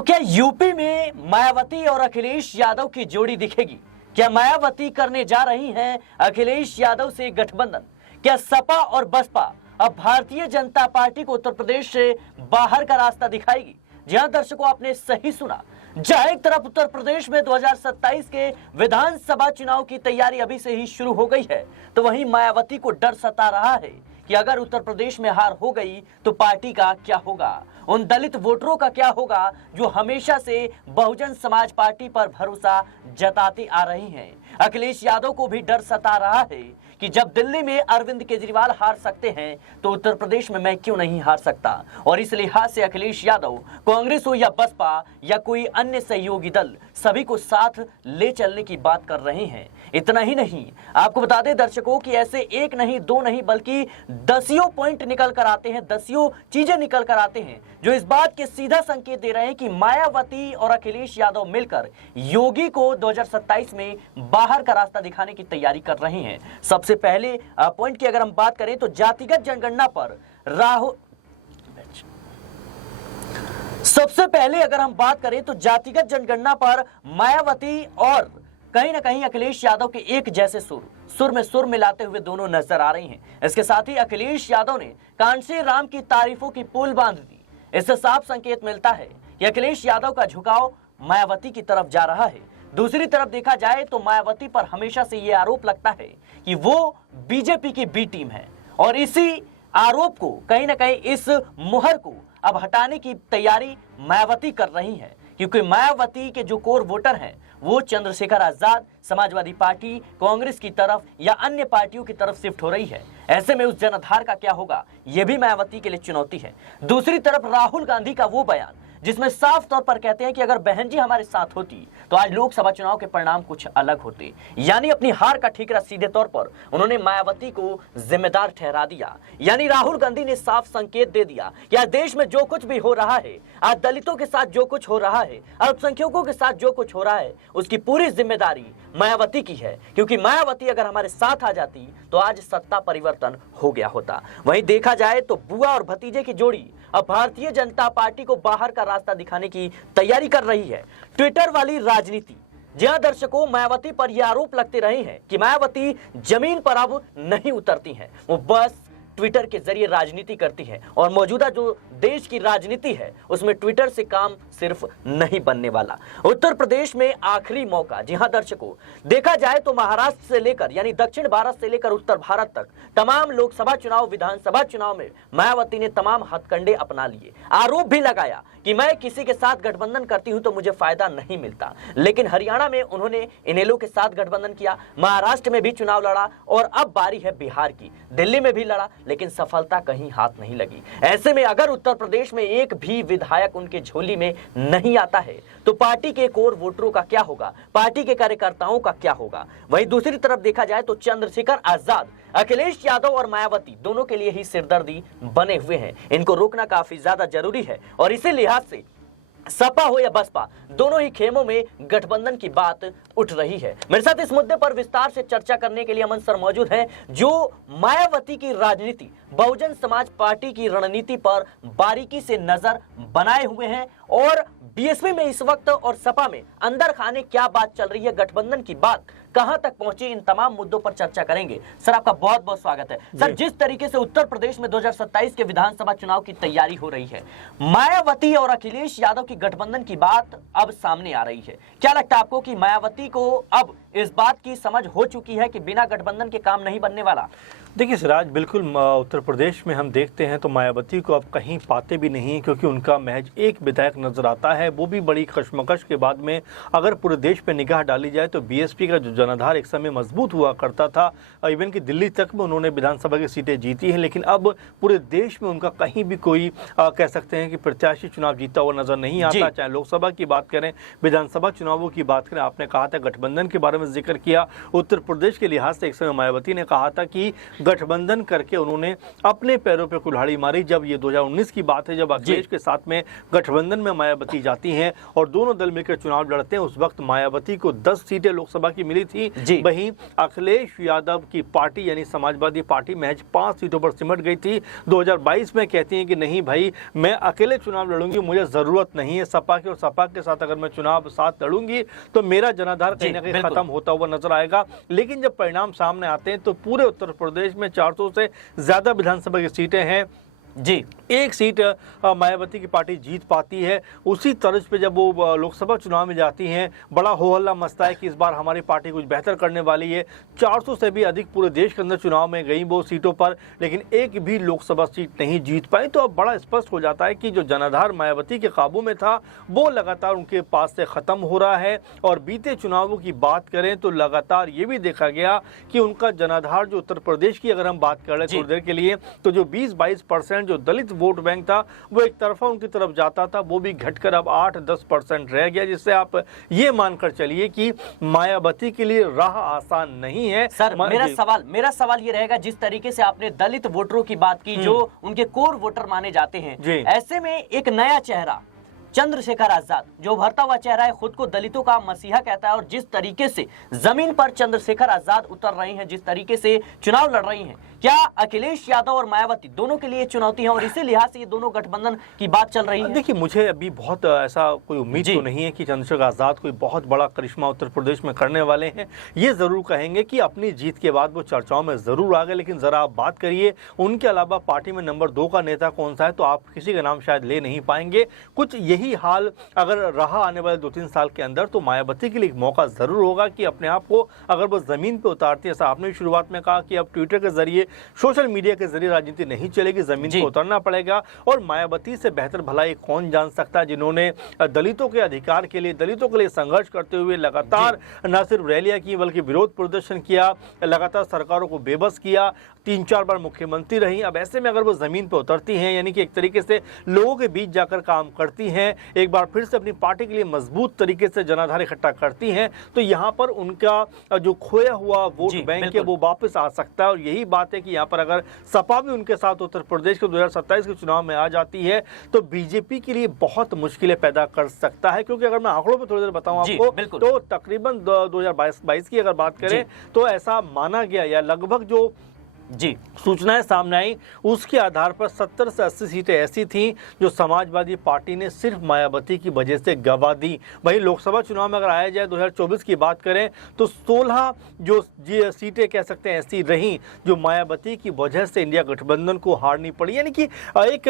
तो क्या यूपी में मायावती और अखिलेश यादव की जोड़ी दिखेगी? क्या मायावती करने जा रही हैं अखिलेश यादव से गठबंधन? क्या सपा और बसपा अब भारतीय जनता पार्टी को उत्तर प्रदेश से बाहर का रास्ता दिखाएगी? जी हां दर्शकों, आपने सही सुना। जहां एक तरफ उत्तर प्रदेश में 2027 के विधानसभा चुनाव की तैयारी अभी से ही शुरू हो गई है, तो वहीं मायावती को डर सता रहा है कि अगर उत्तर प्रदेश में हार हो गई तो पार्टी का क्या होगा, उन दलित वोटरों का क्या होगा जो हमेशा से बहुजन समाज पार्टी पर भरोसा जताते आ रही हैं। अखिलेश यादव को भी डर सता रहा है कि जब दिल्ली में अरविंद केजरीवाल हार सकते हैं तो उत्तर प्रदेश में मैं क्यों नहीं हार सकता, और इस लिहाज से अखिलेश यादव कांग्रेस हो या बसपा या कोई अन्य सहयोगी दल सभी को साथ ले चलने की बात कर रहे हैं। इतना ही नहीं, आपको बता दें दर्शकों कि ऐसे एक नहीं दो नहीं बल्कि दसियों पॉइंट निकल कर आते हैं, दसियों चीजें निकल कर आते हैं जो इस बात के सीधा संकेत दे रहे हैं कि मायावती और अखिलेश यादव मिलकर योगी को 2027 में बाहर का रास्ता दिखाने की तैयारी कर रहे हैं। सबसे पहले पॉइंट की अगर हम बात करें तो जातिगत जनगणना पर राहुल सबसे पहले अगर हम बात करें तो जातिगत जनगणना पर मायावती और कहीं ना कहीं अखिलेश यादव के एक जैसे सुर में सुर मिलाते हुए दोनों नजर आ रही हैं। इसके साथ ही अखिलेश यादव ने कांशी राम की तारीफों की पुल बांध दी। इससे साफ संकेत मिलता है कि अखिलेश यादव का झुकाव मायावती की तरफ जा रहा है। दूसरी तरफ देखा जाए तो मायावती पर हमेशा से यह आरोप लगता है कि वो बीजेपी की बी टीम है, और इसी आरोप को कहीं ना कहीं इस मुहर को अब हटाने की तैयारी मायावती कर रही है, क्योंकि मायावती के जो कोर वोटर हैं वो चंद्रशेखर आजाद, समाजवादी पार्टी, कांग्रेस की तरफ या अन्य पार्टियों की तरफ शिफ्ट हो रही है। ऐसे में उस जनाधार का क्या होगा, यह भी मायावती के लिए चुनौती है। दूसरी तरफ राहुल गांधी का वो बयान जिसमें साफ तौर पर कहते हैं कि अगर बहन जी हमारे साथ होती तो आज लोकसभा चुनाव के परिणाम कुछ अलग होते, यानी अपनी हार का ठीकरा सीधे तौर पर उन्होंने मायावती को जिम्मेदार ठहरा दिया। यानी राहुल गांधी ने साफ संकेत दे दिया कि आज देश में जो कुछ भी हो रहा है, आज दलितों के साथ जो कुछ हो रहा है, अल्पसंख्यकों के साथ जो कुछ हो रहा है, उसकी पूरी जिम्मेदारी मायावती की है, क्योंकि मायावती अगर हमारे साथ आ जाती तो आज सत्ता परिवर्तन हो गया होता। वहीं देखा जाए तो बुआ और भतीजे की जोड़ी अब भारतीय जनता पार्टी को बाहर का रास्ता दिखाने की तैयारी कर रही है। ट्विटर वाली राजनीति, जहां दर्शकों मायावती पर यह आरोप लगते रहे हैं कि मायावती जमीन पर अब नहीं उतरती हैं, वो बस ट्विटर के जरिए राजनीति करती है, और मौजूदा जो देश की राजनीति है उसमें ट्विटर से काम सिर्फ नहीं बनने वाला। उत्तर प्रदेश में आखिरी मौका, जी हां दर्शकों, देखा जाए तो महाराष्ट्र से लेकर यानी दक्षिण भारत से लेकर उत्तर भारत तक तमाम लोकसभा चुनाव, विधानसभा चुनाव में मायावती ने तमाम हथकंडे अपना लिए। आरोप भी लगाया कि मैं किसी के साथ गठबंधन करती हूं तो मुझे फायदा नहीं मिलता, लेकिन हरियाणा में उन्होंने इनेलो के साथ गठबंधन किया, महाराष्ट्र में भी चुनाव लड़ा, और अब बारी है बिहार की, दिल्ली में भी लड़ा, लेकिन सफलता कहीं हाथ नहीं लगी। ऐसे में अगर उत्तर प्रदेश में एक भी विधायक उनके झोली में नहीं आता है तो पार्टी के कोर वोटरों का क्या होगा, पार्टी के कार्यकर्ताओं का क्या होगा। वहीं दूसरी तरफ देखा जाए तो चंद्रशेखर आजाद, अखिलेश यादव और मायावती दोनों के लिए ही सिरदर्दी बने हुए हैं। इनको रोकना काफी ज्यादा जरूरी है, और इसी लिहाज से सपा हो या बसपा, दोनों ही खेमों में गठबंधन की बात उठ रही है। मेरे साथ इस मुद्दे पर विस्तार से चर्चा करने के लिए अमन सर मौजूद हैं, जो मायावती की राजनीति, बहुजन समाज पार्टी की रणनीति पर बारीकी से नजर बनाए हुए हैं, और बीएसपी में इस वक्त और सपा में अंदर खाने क्या बात चल रही है, गठबंधन की बात कहां तक पहुंची, इन तमाम मुद्दों पर चर्चा करेंगे। सर आपका बहुत बहुत स्वागत है। सर, जिस तरीके से उत्तर प्रदेश में 2027 के विधानसभा चुनाव की तैयारी हो रही है, मायावती और अखिलेश यादव की गठबंधन की बात अब सामने आ रही है, क्या लगता है आपको कि मायावती को अब इस बात की समझ हो चुकी है कि बिना गठबंधन के काम नहीं बनने वाला? देखिए सिराज, बिल्कुल उत्तर प्रदेश में हम देखते हैं तो मायावती को अब कहीं पाते भी नहीं, क्योंकि उनका महज एक विधायक नजर आता है, वो भी बड़ी कशमकश के बाद में। अगर पूरे देश पे निगाह डाली जाए तो बीएसपी का जो जनाधार एक समय मजबूत हुआ करता था, इवन कि दिल्ली तक में उन्होंने विधानसभा की सीटें जीती हैं, लेकिन अब पूरे देश में उनका कहीं भी कोई कह सकते हैं कि प्रत्याशी चुनाव जीता हुआ नजर नहीं आता। चाहे लोकसभा की बात करें, विधानसभा चुनावों की बात करें, आपने कहा था गठबंधन के बारे में जिक्र किया। उत्तर प्रदेश के लिहाज से एक समय मायावती ने कहा था कि गठबंधन करके उन्होंने अपने पैरों पर कुल्हाड़ी मारी। जब ये 2019 की बात है, जब अखिलेश के साथ में गठबंधन में मायावती जाती हैं और दोनों दल मिलकर चुनाव लड़ते हैं, उस वक्त मायावती को 10 सीटें लोकसभा की मिली थी, वहीं अखिलेश यादव की पार्टी यानी समाजवादी पार्टी महज 5 सीटों पर सिमट गई थी। 2022 में कहती हैं कि नहीं भाई, मैं अकेले चुनाव लड़ूंगी, मुझे जरूरत नहीं है सपा की, और सपा के साथ अगर मैं चुनाव साथ लड़ूंगी तो मेरा जनाधार कहीं ना कहीं खत्म होता हुआ नजर आएगा। लेकिन जब परिणाम सामने आते हैं तो पूरे उत्तर प्रदेश में 400 से ज्यादा विधानसभा की सीटें हैं जी, एक सीट मायावती की पार्टी जीत पाती है। उसी तर्ज पे जब वो लोकसभा चुनाव में जाती हैं, बड़ा हो हल्ला मचता है कि इस बार हमारी पार्टी कुछ बेहतर करने वाली है। 400 से भी अधिक पूरे देश के अंदर चुनाव में गई वो सीटों पर, लेकिन एक भी लोकसभा सीट नहीं जीत पाई। तो अब बड़ा स्पष्ट हो जाता है कि जो जनाधार मायावती के काबू में था वो लगातार उनके पास से खत्म हो रहा है। और बीते चुनावों की बात करें तो लगातार ये भी देखा गया कि उनका जनाधार जो उत्तर प्रदेश की अगर हम बात कर रहे हैं थोड़ी देर के लिए, तो जो 20-22% जो दलित वोट बैंक था वो एक तरफा उनकी तरफ जाता था, वो भी घटकर अब 8-10% रह गया, जिससे आप ये मानकर चलिए कि मायावती के लिए राह आसान नहीं है। सर मेरा सवाल ये रहेगा, जिस तरीके से आपने दलित वोटरों की बात की जो उनके कोर वोटर माने जाते हैं, ऐसे में एक नया चेहरा चंद्रशेखर आजाद जो उभरता हुआ चेहरा है, खुद को दलितों का मसीहा कहता है, और जिस तरीके से जमीन पर चंद्रशेखर आजाद उतर रही हैं, जिस तरीके से चुनाव लड़ रही हैं, क्या अखिलेश यादव और मायावती दोनों के लिए चुनौती है और इसी लिहाज से ये दोनों गठबंधन की बात चल रही है? देखिए, मुझे अभी बहुत ऐसा कोई उम्मीद तो नहीं है कि चंद्रशेखर आजाद कोई बहुत बड़ा करिश्मा उत्तर प्रदेश में करने वाले हैं। ये जरूर कहेंगे कि अपनी जीत के बाद वो चर्चाओं में जरूर आ गए, लेकिन जरा आप बात करिए उनके अलावा पार्टी में नंबर 2 का नेता कौन सा है, तो आप किसी का नाम शायद ले नहीं पाएंगे। कुछ यही हाल अगर रहा आने वाले 2-3 साल के अंदर, तो मायावती के लिए एक मौका जरूर होगा कि अपने आप को अगर वो जमीन पे उतारती है। आपने भी शुरुआत में कहा कि अब ट्विटर के जरिए, सोशल मीडिया के जरिए राजनीति नहीं चलेगी, जमीन पे उतरना पड़ेगा। और मायावती से बेहतर भलाई कौन जान सकता है, जिन्होंने दलितों के अधिकार के लिए, दलितों के लिए संघर्ष करते हुए लगातार न सिर्फ रैलियां की बल्कि विरोध प्रदर्शन किया, लगातार सरकारों को बेबस किया, 3-4 बार मुख्यमंत्री रही। अब ऐसे में अगर वो जमीन पर उतरती हैं, यानी कि एक तरीके से लोगों के बीच जाकर काम करती हैं, एक बार फिर से अपनी पार्टी के लिए मजबूत तरीके से जनाधार इकट्ठा करती हैं, तो यहाँ पर उनका जो खोया हुआ वोट बैंक है वो वापस आ सकता है। और यही बात है कि यहाँ पर अगर सपा भी उनके साथ उत्तर प्रदेश के 2027 के चुनाव में आ जाती है तो बीजेपी के लिए बहुत मुश्किलें पैदा कर सकता है। क्योंकि अगर मैं आंकड़ों पर थोड़ी देर बताऊं आपको, तो तकरीबन 2022 की अगर बात करें तो ऐसा माना गया, या लगभग जो सूचनाएं सामने आई उसके आधार पर 70 से 80 सीटें ऐसी थीं जो समाजवादी पार्टी ने सिर्फ मायावती की वजह से गंवा दी। वहीं लोकसभा चुनाव में अगर आया जाए 2024 की बात करें तो 16 जो सीटें कह सकते हैं ऐसी रहीं जो मायावती की वजह से इंडिया गठबंधन को हारनी पड़ी। यानी कि एक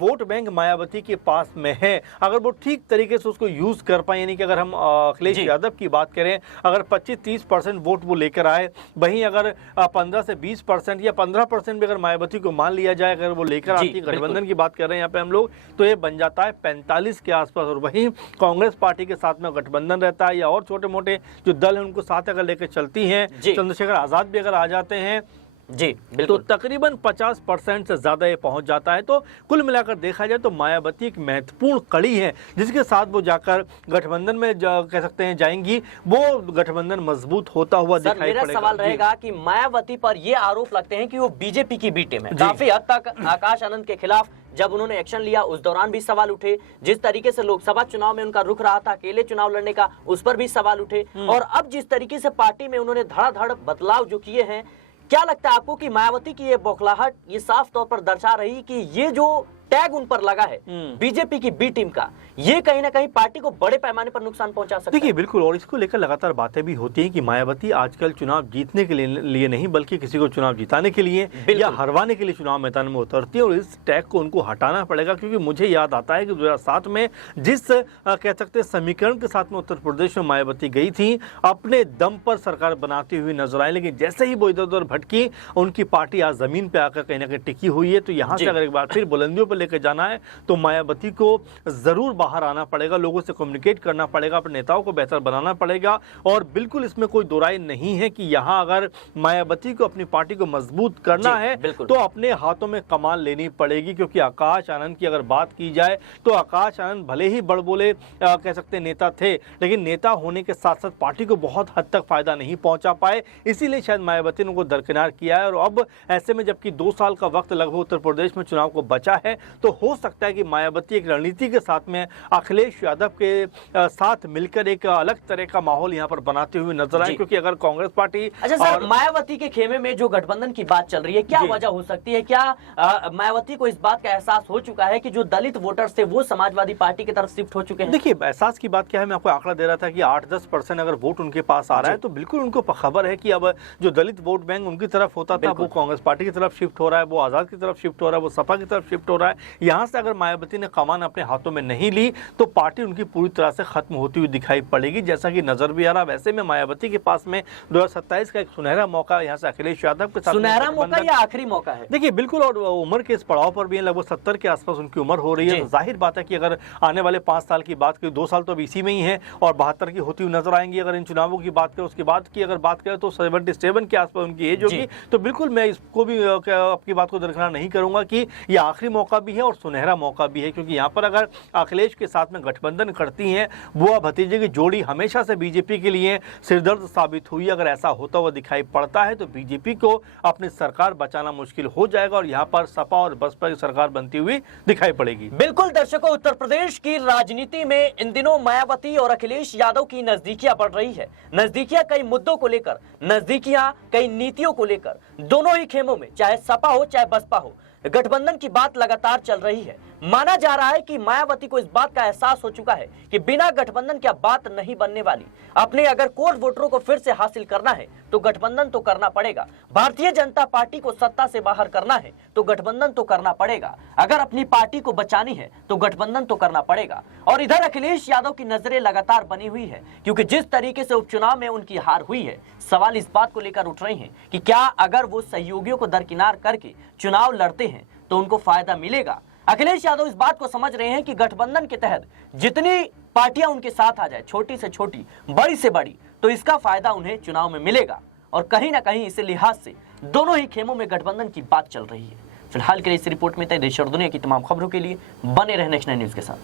वोट बैंक मायावती के पास में है, अगर वो ठीक तरीके से उसको यूज कर पाए, यानी कि अगर हम अखिलेश यादव की बात करें, अगर 25-30% वोट वो लेकर आए, वहीं अगर 15 से 20% या 15% भी अगर मायावती को मान लिया जाए, अगर वो लेकर आती है, गठबंधन की बात कर रहे हैं यहाँ पे हम लोग, तो ये बन जाता है 45 के आसपास। और वहीं कांग्रेस पार्टी के साथ में गठबंधन रहता है या और छोटे मोटे जो दल हैं उनको साथ अगर लेकर चलती हैं, चंद्रशेखर आजाद भी अगर आ जाते हैं तो तकरीबन 50% से ज्यादा ये पहुंच जाता है। तो कुल मिलाकर देखा जाए तो मायावती एक महत्वपूर्ण कड़ी है जिसके साथ वो जाकर गठबंधन में कह सकते हैं जाएंगी, वो गठबंधन मजबूत होता हुआ दिखाई पड़ेगा। मेरा सवाल रहेगा कि मायावती पर ये आरोप लगते हैं कि वो बीजेपी की बी टीम है। काफी हद तक आकाश आनंद के खिलाफ जब उन्होंने एक्शन लिया उस दौरान भी सवाल उठे, जिस तरीके से लोकसभा चुनाव में उनका रुख रहा था अकेले चुनाव लड़ने का, उस पर भी सवाल उठे, और अब जिस तरीके से पार्टी में उन्होंने धड़ाधड़ बदलाव जो किए हैं, क्या लगता है आपको कि मायावती की ये बौखलाहट ये साफ तौर पर दर्शा रही कि ये जो टैग उन पर लगा है बीजेपी की बी टीम का, ये कहीं ना कहीं पार्टी को बड़े पैमाने पर नुकसान पहुंचा सकता है? देखिए, बिल्कुल, और इसको लेकर लगातार बातें भी होती हैं कि मायावती आजकल चुनाव जीतने के लिए नहीं बल्कि किसी को चुनाव जिताने के लिए या हरवाने के लिए चुनाव मैदान में उतरती है, और इस टैग को उनको हटाना पड़ेगा। क्योंकि मुझे याद आता है कि 2007 में जिस कह सकते हैं समीकरण के साथ में उत्तर प्रदेश में मायावती गई थी, अपने दम पर सरकार बनाती हुई नजर आई, लेकिन जैसे ही वो इधर उधर भटकी, उनकी पार्टी आज जमीन पे आकर कहीं ना कहीं टिकी हुई है। तो यहाँ से अगर एक बार फिर बुलंदियों पर लेकर जाना है तो मायावती को जरूर बाहर आना पड़ेगा, लोगों से कम्युनिकेट करना पड़ेगा, अपने नेताओं को बेहतर बनाना पड़ेगा। और बिल्कुल इसमें कोई दो राय नहीं है कि यहाँ अगर मायावती को अपनी पार्टी को मजबूत करना है तो अपने हाथों में कमान लेनी पड़ेगी। क्योंकि आकाश आनंद की अगर बात की जाए तो आकाश आनंद भले ही बड़बोले कह सकते नेता थे, लेकिन नेता होने के साथ साथ पार्टी को बहुत हद तक फायदा नहीं पहुंचा पाए, इसीलिए शायद मायावती ने उनको दरकिनार किया है। और अब ऐसे में जबकि 2 साल का वक्त लगभग उत्तर प्रदेश में चुनाव को बचा है, तो हो सकता है कि मायावती एक रणनीति के साथ में अखिलेश यादव के साथ मिलकर एक अलग तरह का माहौल यहाँ पर बनाते हुए नजर आए, क्योंकि अगर कांग्रेस पार्टी अच्छा सर, मायावती के खेमे में जो गठबंधन की बात चल रही है, क्या वजह हो सकती है? क्या मायावती को इस बात का एहसास हो चुका है कि जो दलित वोटर्स थे वो समाजवादी पार्टी की तरफ शिफ्ट हो चुके हैं? देखिए, एहसास की बात क्या है, मैं आपको आंकड़ा दे रहा था कि 8-10% अगर वोट उनके पास आ रहा है तो बिल्कुल उनको खबर है कि अब जो दलित वोट बैंक उनकी तरफ होता था वो कांग्रेस पार्टी की तरफ शिफ्ट हो रहा है, वो आजाद की तरफ शिफ्ट हो रहा है, वो सपा की तरफ शिफ्ट हो रहा है। यहाँ से अगर मायावती ने कमान अपने हाथों में नहीं ली तो पार्टी उनकी पूरी तरह से खत्म होती हुई दिखाई पड़ेगी, जैसा कि नजर भी आ रहा। वैसे में मायावती के पास में 2027 का एक सुनहरा मौका यहाँ से अखिलेश यादव के साथ, सुनहरा मौका या आखिरी मौका है? देखिए बिल्कुल, और उम्र के इस पड़ाव पर भी है, लगभग 70 के आसपास उनकी उम्र हो रही है। तो जाहिर बात है कि अगर आने वाले 5 साल की बात करें, 2 साल तो अब इसी में ही है और 72 की होती हुई नजर आएंगी। अगर इन चुनावों की बात करें, उसके बाद की अगर बात करें तो 77 के आसपास उनकी एज होगी। तो बिल्कुल मैं इसको भी आपकी बात को दरकिनार नहीं करूंगा कि यह आखिरी मौका भी है और सुनहरा मौका भी है, क्योंकि यहाँ पर अगर अखिलेश के साथ में गठबंधन करती हैं बुआ भतीजे की जोड़ी हमेशा से बीजेपी के लिए सिरदर्द साबित हुई। अगर ऐसा होता हुआ दिखाई पड़ता है तो बीजेपी को अपनी सरकार बचाना मुश्किल हो जाएगा और यहाँ पर सपा और बसपा की सरकार बनती हुई दिखाई पड़ेगी। बिल्कुल दर्शकों, उत्तर प्रदेश की राजनीति में इन दिनों मायावती और अखिलेश यादव की नजदीकियां बढ़ रही है। नजदीकियां कई मुद्दों को लेकर, नजदीकियां कई नीतियों को लेकर। दोनों ही खेमों में, चाहे सपा हो चाहे बसपा हो, गठबंधन की बात लगातार चल रही है। माना जा रहा है कि मायावती को इस बात का एहसास हो चुका है कि बिना गठबंधन क्या बात नहीं बनने वाली। अपने अगर कोर वोटरों को फिर से हासिल करना है तो गठबंधन तो करना पड़ेगा। भारतीय जनता पार्टी को सत्ता से बाहर करना है तो गठबंधन तो करना पड़ेगा। अगर अपनी पार्टी को बचानी है तो गठबंधन तो करना पड़ेगा। और इधर अखिलेश यादव की नजरें लगातार बनी हुई है, क्योंकि जिस तरीके से उपचुनाव में उनकी हार हुई है, सवाल इस बात को लेकर उठ रहे हैं कि क्या अगर वो सहयोगियों को दरकिनार करके चुनाव लड़ते हैं तो उनको फायदा मिलेगा। अखिलेश यादव इस बात को समझ रहे हैं कि गठबंधन के तहत जितनी पार्टियां उनके साथ आ जाए, छोटी से छोटी, बड़ी से बड़ी, तो इसका फायदा उन्हें चुनाव में मिलेगा। और कहीं ना कहीं इस लिहाज से दोनों ही खेमों में गठबंधन की बात चल रही है। फिलहाल के लिए इस रिपोर्ट में तय देश और दुनिया की तमाम खबरों के लिए बने रहे नेक्स्ट 9 न्यूज के साथ।